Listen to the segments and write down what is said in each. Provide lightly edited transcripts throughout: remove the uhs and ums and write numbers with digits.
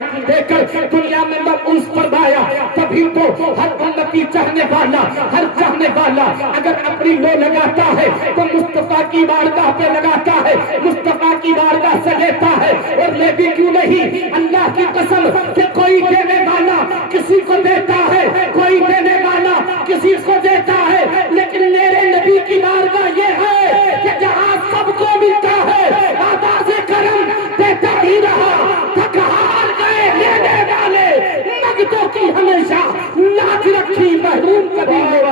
دے کر دنیا میں مبعوث فرمایا، تبھی تو ہر امتی چاہنے والا، ہر چاہنے والا اگر اپنی لو لگاتا ہے تو مصطفیٰ کی بارگاہ پہ لگاتا ہے، مصطفیٰ کی بارگاہ سے لیتا ہے۔ اور یہ بھی کیوں نہیں، اللہ کی قسم کہ کوئی دینے والا کسی کو دیتا ہے، کوئی دینے والا کسی کو دیتا ہے، لیکن میرے نبی کی بارگاہ یہ ہے کہ جہاں سب کو ملتا ہے آغاز کرم دیتا ہی رہا، تھک ہار گئے لینے والے، نقدوں کی ہمیشہ لاج رکھی، محروم کبھی نہیں۔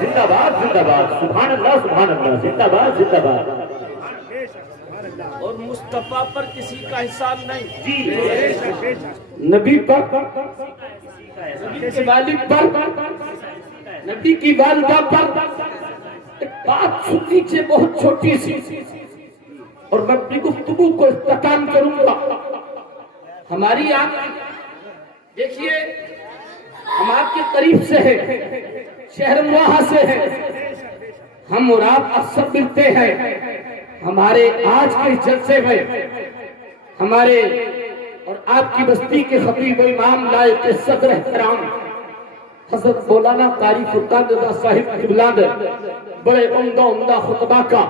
زندہ باد زندہ باد، سبحان اللہ سبحان اللہ، زندہ باد زندہ باد۔ اور مصطفیٰ پر کسی کا حساب نہیں جی نبی پر، نبی کے والد پر، نبی کی والدہ پر ایک بات سن لیجیے بہت چھوٹی سی، اور میں اپنی گفتگو کو اختتام کروں گا۔ ہماری آپ دیکھیے، ہم آپ کے قریب سے ہیں، شہر مواحہ سے ہیں، ہم اور آپ اکثر ملتے ہیں۔ ہمارے آج کے جلسے میں ہمارے اور آپ کی بستی کے خطیب و امام لائق صدر احترام حضرت مولانا قاری فرقان رضا صاحب قبلہ نے بڑے عمدہ خطبہ کا،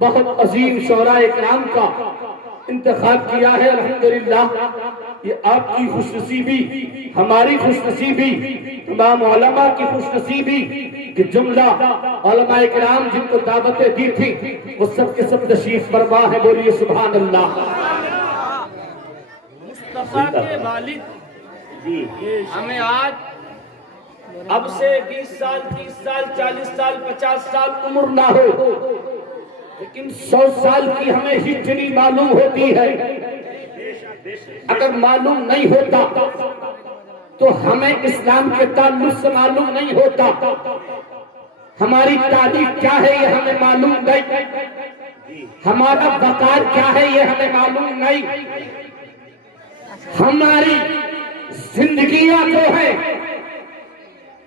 بہت عظیم شعراء اکرام کا انتخاب کیا ہے۔ الحمدللہ یہ آپ کی خوش نصیبی، ہماری خوش نصیبی، تمام علماء کی خوش نصیبی کہ جملہ علماء کرام جن کو دعوتیں دی تھی وہ سب کے سب تشریف فرما ہے، بولیے سبحان اللہ۔ مصطفیٰ کے والد ہمیں آج اب سے 20 سال 30 سال 40 سال 50 سال عمر نہ ہو، لیکن 100 سال کی ہمیں ہجری معلوم ہوتی ہے۔ اگر معلوم نہیں ہوتا تو ہمیں اسلام کے تعلق سے معلوم نہیں ہوتا، ہماری تاریخ کیا ہے یہ ہمیں معلوم نہیں، ہمارا وقار کیا ہے یہ ہمیں معلوم نہیں، ہماری زندگیاں جو ہیں،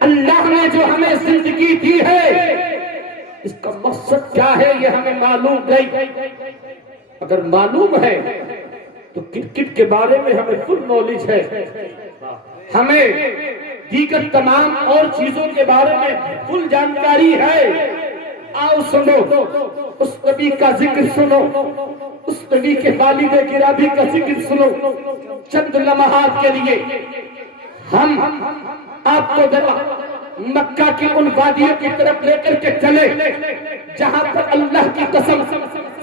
اللہ نے جو ہمیں زندگی دی ہے اس کا مقصد کیا ہے یہ ہمیں معلوم نہیں۔ اگر معلوم ہے تو کرکٹ کے بارے میں ہمیں فل نالج ہے، ہمیں دیگر تمام اور چیزوں کے بارے میں فل جانکاری ہے۔ آؤ سنو اس نبی کا ذکر، سنو اس نبی کے والد گرامی کا ذکر سنو۔ چند لمحات کے لیے ہم آپ کو ذرا مکہ کی ان وادیوں کی طرف لے کر کے چلے جہاں پر اللہ کی قسم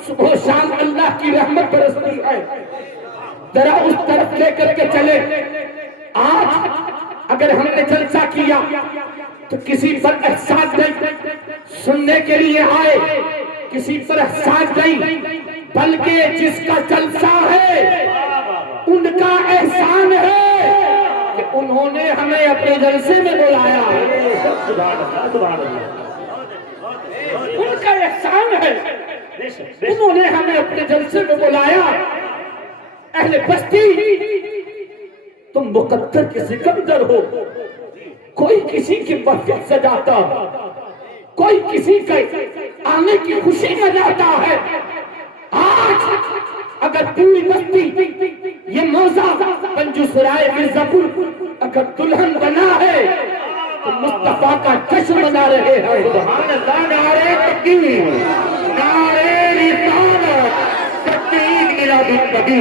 صبح و شام اللہ کی رحمت برستی ہے، ذرا اس طرف لے کر کے چلے۔ آج اگر ہم نے جلسہ کیا تو کسی پر احسان نہیں، سننے کے لیے آئے کسی پر احسان نہیں، بلکہ جس کا جلسہ ہے ان کا احسان ہے کہ انہوں نے ہمیں اپنے جلسے میں بلایا، ان کا احسان ہے انہوں نے ہمیں اپنے جلسے میں بلایا۔ اہل بستی تم مقدر کے سکندر ہو، کوئی کسی کی محفل سجاتا، کوئی کسی کے آنے کی خوشی میں جاتا ہے۔ آج اگر پوری بستی یہ موزہ پنجو سرائے مرزا پور اگر دلہن بنا ہے تو مصطفیٰ کا جشن منا رہے ہیں۔ سبحان اللہ، نعرہ تکبیر، نعرہ رسالت، تقدیر میلاد النبی،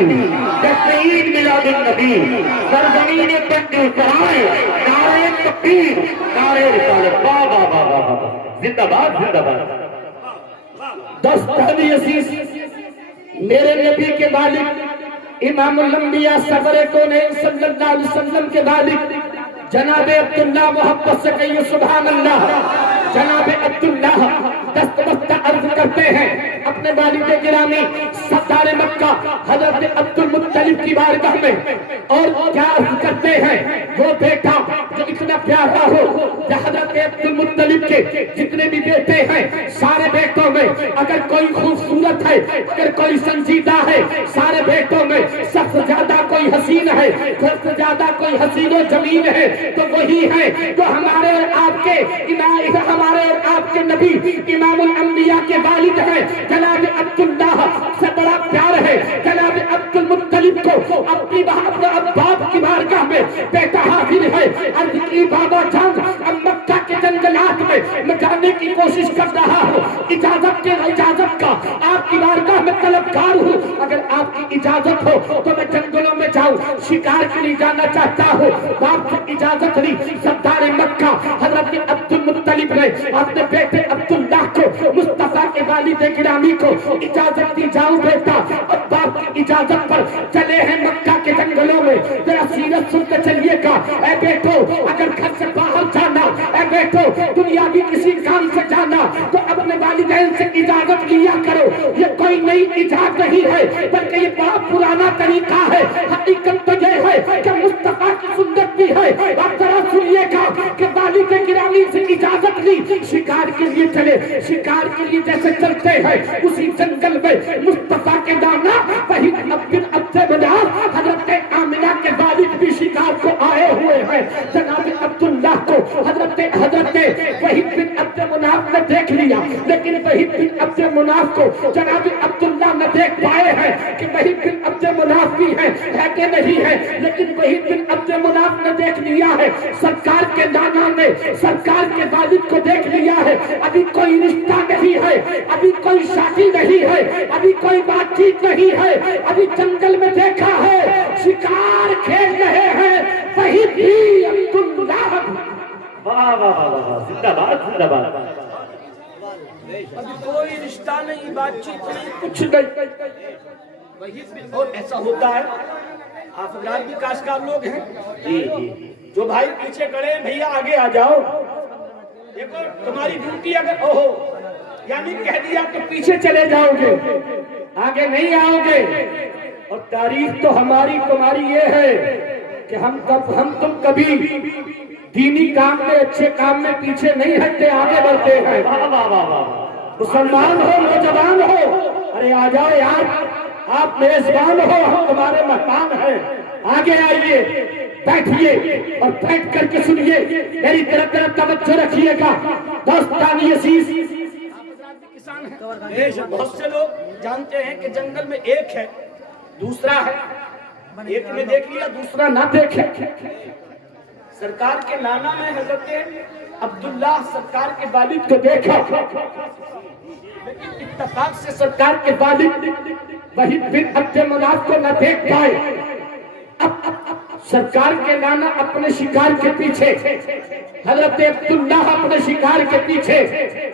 تقدیر میلاد النبی، سرزمین پنجو سرائے، نعرہ تکبیر، نعرہ رسالت، واہ واہ واہ واہ واہ، زندہ باد زندہ باد۔ دستہوی عزیز میرے نبی کے والد امام الانبیاء سفر کونین صلی اللہ علیہ وسلم کے والد جناب عبداللہ محبت سے کہیے سبحان اللہ۔ جناب عبداللہ دست بستہ عرض کرتے ہیں اپنے والد گرامی سردار مکہ حضرت عبد المطلب کی بارگاہ میں، اور کیا عرض کرتے ہیں، وہ بیٹا کو اتنا پیارا ہو کہ حضرت عبد المطلب کے جتنے بھی بیٹے ہیں سارے بیٹوں میں اگر کوئی خوبصورت ہے، اگر کوئی سنجیدہ ہے، سارے بیٹوں میں سب سے زیادہ کوئی حسین ہے، سب سے زیادہ کوئی حسین و جمیل ہے تو وہی ہے جو ہمارے اور آپ کے ہمارے اور آپ کے نبی امام الانبیاء کے والد ہیں جناب عبداللہ سے بڑا پیار ہے۔ جناب عبد المطلب کو اپنی باپ کی بارگاہ میں بیٹا حاضر ہے، عرض کی بابا جان اب مکہ کے جنگلات میں جانے کی کوشش کر رہا ہوں، اجازت کا آپ کی بارگاہ میں طلبگار ہوں، اگر آپ کی اجازت ہو تو میں جنگلوں میں جاؤں، شکار کے لیے جانا چاہتا ہوں۔ باپ سے اجازت لی، سردار مکہ حضرت عبد المطلب نے اپنے بیٹے عبداللہ کو مصطفیٰ کے والد گرامی کو اجازت دی، جاؤ بیٹا۔ اور باپ کی اجازت پر چلے ہیں مکہ کے جنگلوں میں۔ ذرا سیرت سن کے چلیے گا، اے بیٹو اگر گھر سے باہر جانا، اے بیٹو دنیاوی کسی کام سے جانا تو اپنے والدین سے اجازت لیا کرو۔ یہ کوئی نئی ایجاد نہیں ہے بلکہ یہ بڑا پرانا طریقہ ہے۔ حقیقت تو یہ ہے کہ مصطفیٰ کی سنت بھی ہے۔ اب ذرا سنیے گا کہ والد گرامی سے اجازت لی، شکار کے لیے چلے۔ شکار کے لیے جیسے چلتے ہیں اسی جنگل میں مصطفیٰ کے نانا وحید بن عبد مناف حضرت آمنہ کے والد بھی شکار کو آئے ہوئے ہیں۔ جناب عبداللہ کو حضرت وحید بن عبد مناف نے دیکھ لیا، لیکن وحید بن عبد مناف کو جناب عبداللہ نہ دیکھ پائے ہیں کہ وحید بن عبد مناف بھی ہے کہ نہیں ہے، لیکن وحید بن عبد مناف نے دیکھ لیا ہے، سرکار کے نانا نے سرکار کے والد کو دیکھ لیا ہے۔ ابھی کوئی رشتہ نہیں ہے، ابھی کوئی شادی نہیں ہے، ابھی کوئی بات چیت نہیں ہے، ابھی جنگل میں دیکھا ہے شکار کھیل رہے ہیں وحید بھی عبداللہ۔ واہ واہ واہ، زندہ باد زندہ باد۔ ابھی کوئی رشتہ نہیں، بات چیت نہیں، کچھ نہیں۔ وحید بھی اور ایسا ہوتا ہے، آپ حضرات بھی کاشتکار لوگ ہیں جی جی، جو بھائی پیچھے کھڑے ہیں بھیا آگے آ جاؤ، دیکھو تمہاری ڈیوٹی اگر اوہو یعنی کہہ دیا تو پیچھے چلے جاؤ گے، آگے نہیں آؤ گے۔ اور تاریخ تو ہماری تمہاری یہ ہے کہ ہم تم کبھی دینی کام میں اچھے کام میں پیچھے نہیں ہٹتے، آگے بڑھتے ہیں۔ مسلمان ہو نوجوان ہو، ارے آ جاؤ یار، آپ میزبان ہو، ہم تمہارے مہمان ہیں، آگے آئیے، بیٹھیے اور بیٹھ کر کے سنیے، میری طرف توجہ رکھیے گا۔ دوستانی عزیز، بہت سے لوگ جانتے ہیں کہ جنگل میں ایک ہے دوسرا ہے، ایک نے دیکھ لیا دوسرا نہ دیکھے۔ سرکار کے نانا میں حضرت عبداللہ سرکار کے والد کو دیکھا، لیکن اتفاق سے سرکار کے والد وحید بن عبد مناف کو نہ دیکھ پائے۔ اب سرکار کے نانا اپنے شکار کے پیچھے، حضرت عبداللہ اپنے شکار کے پیچھے،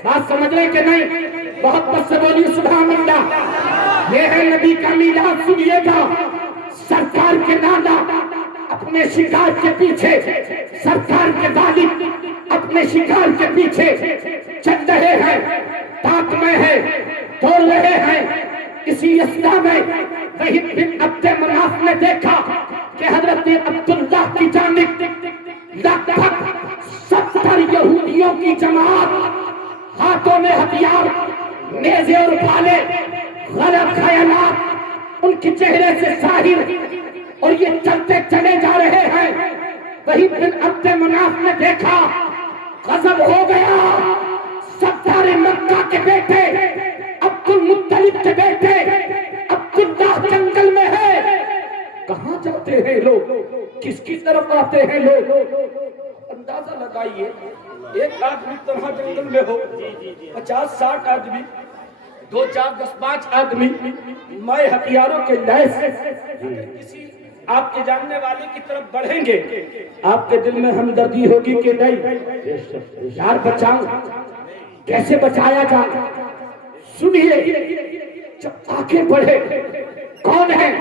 بات سمجھ رہے کہ نہیں؟ بہت بس سے بولیے سبحان اللہ۔ یہ ہے نبی کا میلاد، سنیے گا۔ سرکار کے نانا اپنے شکار کے پیچھے، سرکار کے والد اپنے شکار کے پیچھے چل رہے ہیں، تاک میں ہے، دوڑ رہے ہیں۔ اسی اثنا میں وحید بن عبد مناف نے دیکھا کہ حضرت عبداللہ کی جانب لگ بھگ 70 یہودیوں کی جماعت، ہاتھوں میں ہتھیار، نیزے اور بھالے، غلط خیالات ان کے چہرے سے ظاہر، اور یہ چلتے چلے جا رہے ہیں۔ وحید بن عبد مناف نے دیکھا، غضب ہو گیا۔ سردار مکہ کے بیٹے عبد المطلب کے بیٹے عبداللہ جنگل میں ہے، کہاں جاتے ہیں لوگ، کس کی طرف آتے ہیں لوگ؟ اندازہ لگائیے، ایک آدمی طرح جنگل میں ہو، 50-60 آدمی، 2-4-10-5 آدمی، میں ہتھیاروں کے لیس، کسی آپ کے جاننے والے کی طرف بڑھیں گے، آپ کے دل میں ہمدردی ہوگی کہ نہیں یار بچاؤں، کیسے بچایا جائے؟ سنیے، جب آگے بڑھے، کون ہے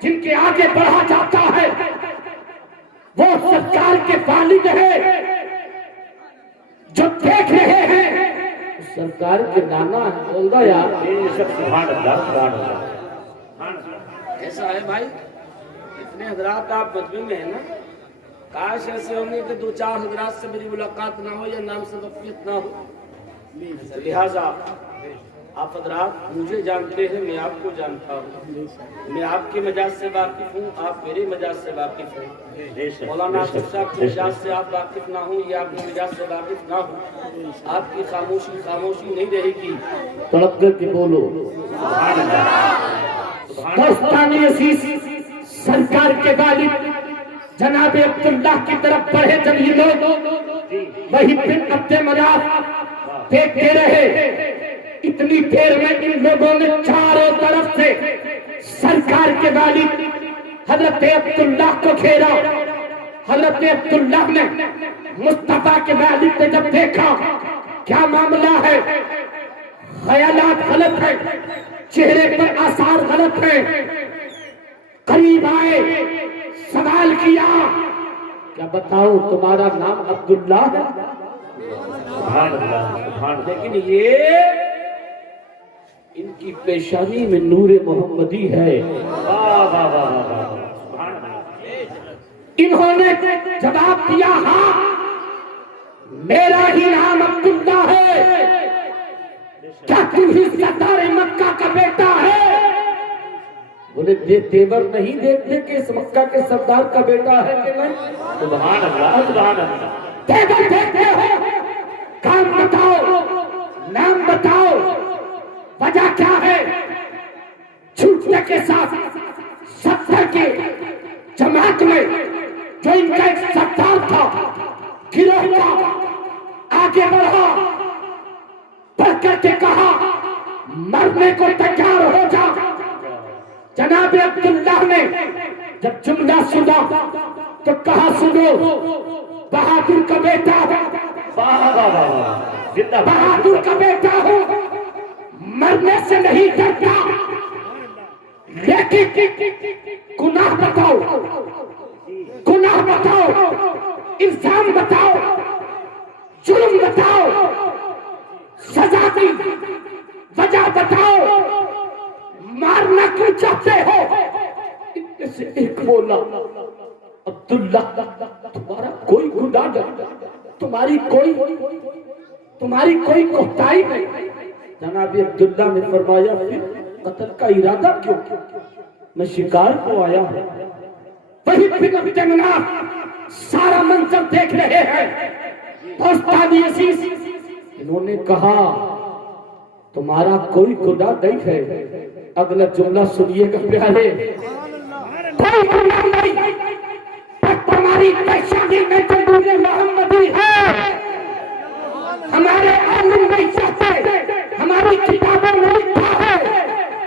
جن کے آگے بڑھا جاتا ہے؟ وہ سرکار کے والد ہے، جو دیکھ رہے ہیں سرکار کے نانا ہے۔ بول رہا یار سبحان اللہ سبحان اللہ۔ ایسا ہے بھائی، اتنے حضرات آپ مجمع میں ہیں نا، کاش ایسے ہونے کہ دو چار حضرات سے میری ملاقات نہ ہو یا نام سے وقفیت نہ ہو. لہذا آپ حضرات مجھے جانتے ہیں، میں آپ کو جانتا ہوں. میں آپ کے مجاز سے واقف ہوں، آپ میرے مجاز سے واقف ہیں. مولانا آصف صاحب کے مجاز سے آپ واقف نہ ہوں یا آپ کے مجاز سے واقف نہ ہوں، آپ کی خاموشی خاموشی نہیں رہے گی. تڑپ کر کے بولو دوستان عزیز. سرکار کے والد جناب عبداللہ کی طرف بڑھے جب یہ لوگ، وہی پھر عبد مناف دیکھتے رہے. اتنی دیر میں ان لوگوں نے چاروں طرف سے سرکار کے والد حضرت عبداللہ کو گھیرا. حضرت عبداللہ نے مصطفیٰ کے والد کو جب دیکھا کیا معاملہ ہے، خیالات غلط ہیں، چہرے پر آثار غلط ہیں. قریب آئے، سوال کیا، کیا بتاؤ تمہارا نام عبداللہ ہے؟ لیکن یہ ان کی پیشانی میں نور محمدی ہے. انہوں نے جواب دیا ہاں میرا ہی نام عبداللہ ہے. کیا تم ہی سردار مکہ کا بیٹا ہے؟ بولے دیور نہیں دیکھتے کہ اس مکہ کے سردار کا بیٹا ہے کہ نہیں؟ سبحان اللہ سبحان اللہ. دیور دیکھتے ہو، کام بتاؤ، نام بتاؤ، وجہ کیا ہے؟ چھوٹنے کے ساتھ 70 کے جماعت میں جو ان کا ایک سردار تھا گروہ کا، آگے بڑھا، بڑھ کر کے کہا مرنے کو تیار ہو جا. جناب عبداللہ نے جب جملہ سنا تو کہا سنو، بہادر کا بیٹا ہے، بہادر کا بیٹا ہو، مرنے سے نہیں ڈرتا، لیکن گناہ بتاؤ، گناہ بتاؤ، الزام بتاؤ، جرم بتاؤ، سزا کی وجہ بتاؤ، مارنا کیوں چاہتے ہو؟ ان میں سے ایک بولا عبداللہ تمہارا کوئی گناہ نہیں، تمہاری کوئی کوتاہی نہیں. جناب عبداللہ نے فرمایا پھر قتل کا ارادہ کیوں؟ میں شکار کو آیا ہوں. وہی پھر عبد مناف سارا منظر دیکھ رہے ہیں. دوستان عزیز، انہوں نے کہا تمہارا کوئی گناہ نہیں ہے. اگلا جملہ سنیے گا پیارے، کوئی گناہ نہیں، تمہاری پیشانی میں تو نور محمدی ہے. ہمارے عالم نہیں چاہتے، ہماری کتابوں میں لکھا ہے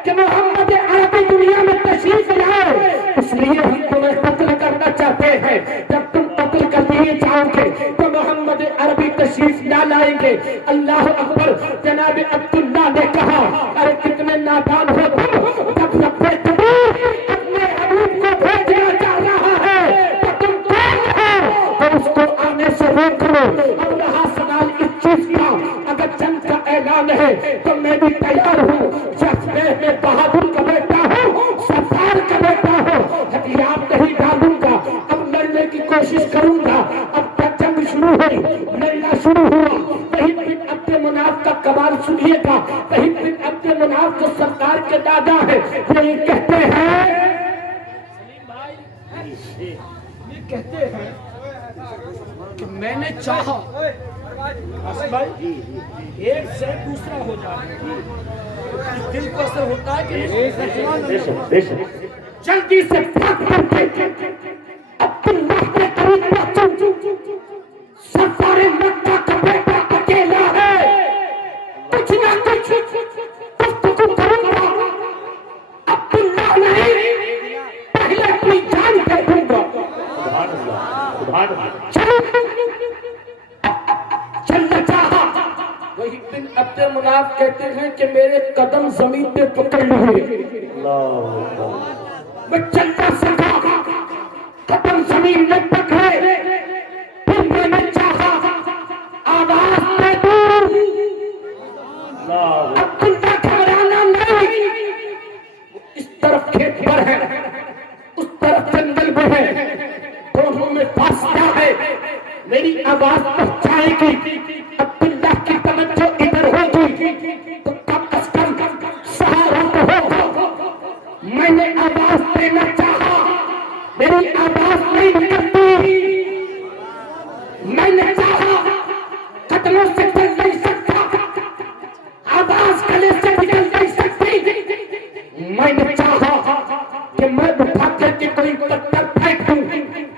کہ محمد عربی دنیا میں تشریف لائے، اس لیے ہم تمہیں قتل کرنا چاہتے ہیں. جب تم قتل کر دیے جاؤ گے تو محمد عربی تشریف نہ لائیں گے. اللہ اکبر. جناب عبداللہ نے کہا ارے کتنے نادان ہو تم، جب لبے تبیر اپنے حبیب کو بھیجنا چاہ رہا ہے تو تم کون ہو تو اس کو آنے سے روک لو. اب رہا سوال اس چیز کا، اگر جنگ کا اعلان ہے تو میں بھی تیار ہوں. جب میں بہادر کا بیٹا ہوں، سردار کا بیٹا ہوں، ہتھیار نہیں ڈالوں گا، اب لڑنے کی کوشش کروں گا. اب تک جنگ شروع ہوئی، لڑنا شروع ہوا. وہی پھر عبد مناف کا کمال سنیے گا. وہی پھر عبد مناف جو سرکار کے دادا ہے وہ یہ کہتے ہیں، یہ کہتے ہیں کہ میں نے چاہا ایک سے دوسرا ہو جائے. دل کو اثر ہوتا ہے کہ جلدی سے بھاگ کر کے عبداللہ کے قریب پہنچو. سردار مکہ کا بیٹا اکیلا ہے، کچھ نہ کچھ گفتگو کروں گا. عبداللہ نہیں، پہلے اپنی جان دے دوں گا. چلنا چاہا. وہی دن عبد مناف کہتے ہیں کہ میرے قدم زمین پہ پکڑ لیے، میں چلتا سکا، قدم زمین میں پکڑے. پھر میں نے چاہا آواز دے دوں، عبداللہ گھبرانا نہیں. اس طرف کھیت پر ہے، اس طرف جنگل میں ہے، دونوں میں کے پاس کیا ہے، میری آواز پہنچائے گی، عبداللہ کی توجہ ادھر ہوگی تو کم از کم سہارا تو ہوگا۔ میں نے آواز دینا چاہا، میری آواز نہیں نکلتی، میں نے چاہا قدموں سے چل نہیں سکتا، آواز گلے سے نکل نہیں سکتی، میں نے چاہا کہ میں اٹھا کر کے کوئی پتھر پھینک دوں،